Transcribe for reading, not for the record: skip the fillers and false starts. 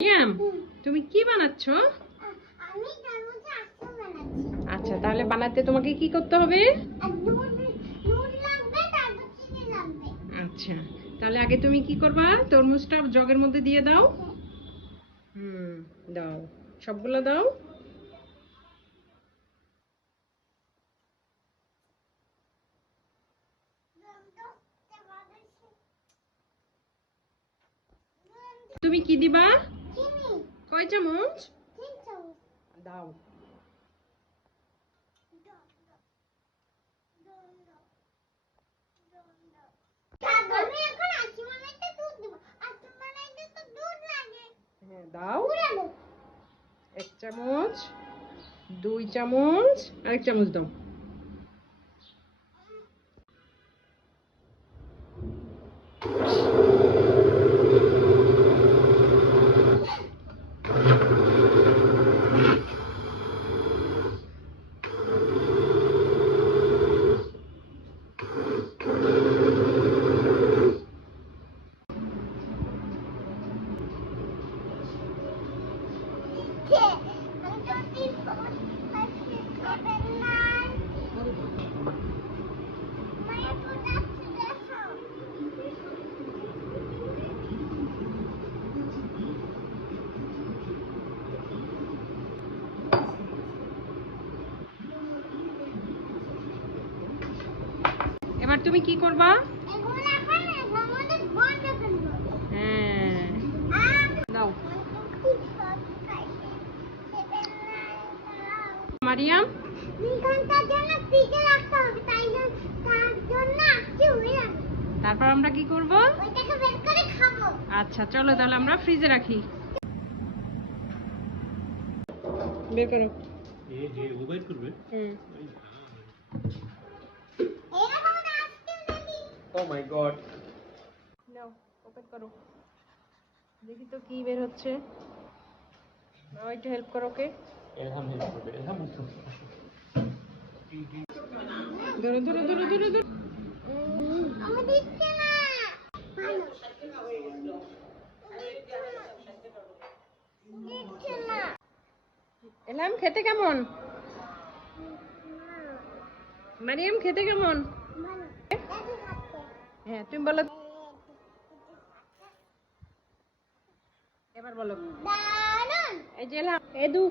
Yam, তুমি কি বানাচ্ছ? আচ্ছা, তাহলে বানাতে তোমাকে কি করতে হবে? আচ্ছা, তাহলে আগে তুমি কি করবা? তরমুজটা জগের মধ্যে দিয়ে দাও। দাও, সবগুলো দাও। তুমি কি দিবা? কয় চামচ? দাও। হ্যাঁ, দাও। 1 চামচ, 2 চামচ, আরেক চামচ দাও। এবার তুমি কি করবা? হ্যাঁ, দাও। মারিয়াম, তারপর আমরা কি করব? আচ্ছা, চলো তাহলে আমরা ফ্রিজে রাখি। বের করো। ও বের করবে। ও মাই গড। নাও, ওপেন করো। দেখি তো কি বের হচ্ছে। নাও, একটু হেল্প করো। ওকে, এরকম হেল্প করবে। এরকম ধরো ধরো ধরো ধরো ধরো। আমি দিচ্ছি না। এলাম, খেতে কেমন? মারিয়াম, খেতে কেমন? হ্যাঁ, তুমি বলো। এবার বলো। এই যে এলাম, এদু।